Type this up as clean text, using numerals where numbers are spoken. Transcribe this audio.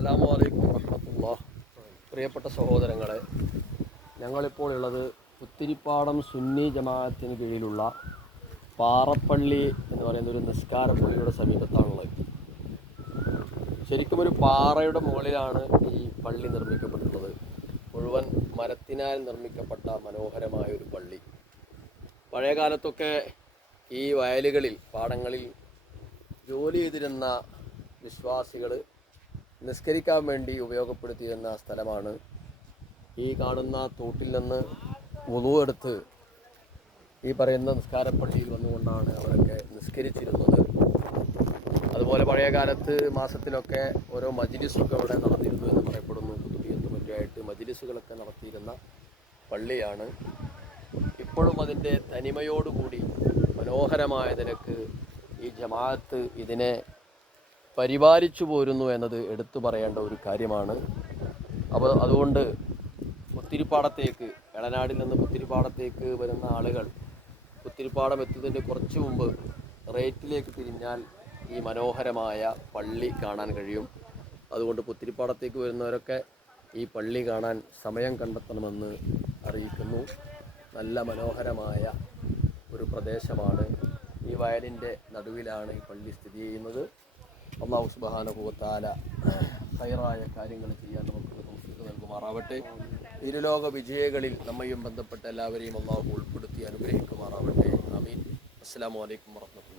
അസ്സലാമു അലൈക്കും വറഹ്മത്തുള്ളാഹി. പ്രിയപ്പെട്ട സഹോദരങ്ങളെ, ഞങ്ങളിപ്പോൾ ഉള്ളത് പുത്തിരിപ്പാടം സുന്നി ജമാഅത്തിന് കീഴിലുള്ള പാറപ്പള്ളി എന്ന് പറയുന്ന ഒരു നിസ്കാര പള്ളിയുടെ സമീപത്താണുള്ളത്. ശരിക്കും ഒരു പാറയുടെ മുകളിലാണ് ഈ പള്ളി നിർമ്മിക്കപ്പെട്ടിട്ടുള്ളത്. മുഴുവൻ മരത്തിനാൽ നിർമ്മിക്കപ്പെട്ട മനോഹരമായ ഒരു പള്ളി. പഴയ കാലത്തൊക്കെ ഈ വയലുകളിൽ, പാടങ്ങളിൽ ജോലി ചെയ്തിരുന്ന വിശ്വാസികൾ നിസ്കരിക്കാൻ വേണ്ടി ഉപയോഗപ്പെടുത്തിയിരുന്ന സ്ഥലമാണ്. ഈ കാണുന്ന തോട്ടിൽ നിന്ന് വുളു എടുത്ത് ഈ പറയുന്ന നിസ്കാരപ്പള്ളിയിൽ വന്നുകൊണ്ടാണ് അവരൊക്കെ നിസ്കരിച്ചിരുന്നത്. അതുപോലെ പഴയ കാലത്ത് മാസത്തിലൊക്കെ ഓരോ മജ്ലിസൊക്കെ അവിടെ നടന്നിരുന്നു എന്ന് പറയപ്പെടുന്നു. കുതുബിയത്തും മറ്റുമായിട്ട് മജ്ലിസുകളൊക്കെ നടത്തിയിരുന്ന പള്ളിയാണ്. ഇപ്പോഴും അതിൻ്റെ തനിമയോടുകൂടി മനോഹരമായ നിലക്ക് ഈ ജമാഅത്ത് ഇതിനെ പരിപാലിച്ചു പോരുന്നു എന്നത് എടുത്തു പറയേണ്ട ഒരു കാര്യമാണ്. അപ്പോൾ അതുകൊണ്ട് പുത്തിരിപ്പാടത്തേക്ക്, എളനാടിൽ നിന്ന് പുത്തിരിപ്പാടത്തേക്ക് വരുന്ന ആളുകൾ പുത്തിരിപ്പാടം എത്തുന്നതിൻ്റെ കുറച്ച് മുമ്പ് റേറ്റിലേക്ക് തിരിഞ്ഞാൽ ഈ മനോഹരമായ പള്ളി കാണാൻ കഴിയും. അതുകൊണ്ട് പുത്തിരിപ്പാടത്തേക്ക് വരുന്നവരൊക്കെ ഈ പള്ളി കാണാൻ സമയം കണ്ടെത്തണമെന്ന് അറിയിക്കുന്നു. നല്ല മനോഹരമായ ഒരു പ്രദേശമാണ്. ഈ വയലിൻ്റെ നടുവിലാണ് ഈ പള്ളി സ്ഥിതി ചെയ്യുന്നത്. അല്ലാഹു സുബ്ഹാനഹു വ തആല ഖൈറായ കാര്യങ്ങൾ ചെയ്യാൻ നമുക്ക് തൗഫീഖ് നൽകുമാറാവട്ടെ. ഇരുലോക വിജയികളിൽ നമ്മയും ബന്ധപ്പെട്ട എല്ലാവരെയും അല്ലാഹു ഉൾപ്പെടുത്തി അനുഗ്രഹിക്കുമാറാവട്ടെ. ആമീൻ. അസ്സലാമു അലൈക്കും വറഹ്മത്തുള്ളാഹി.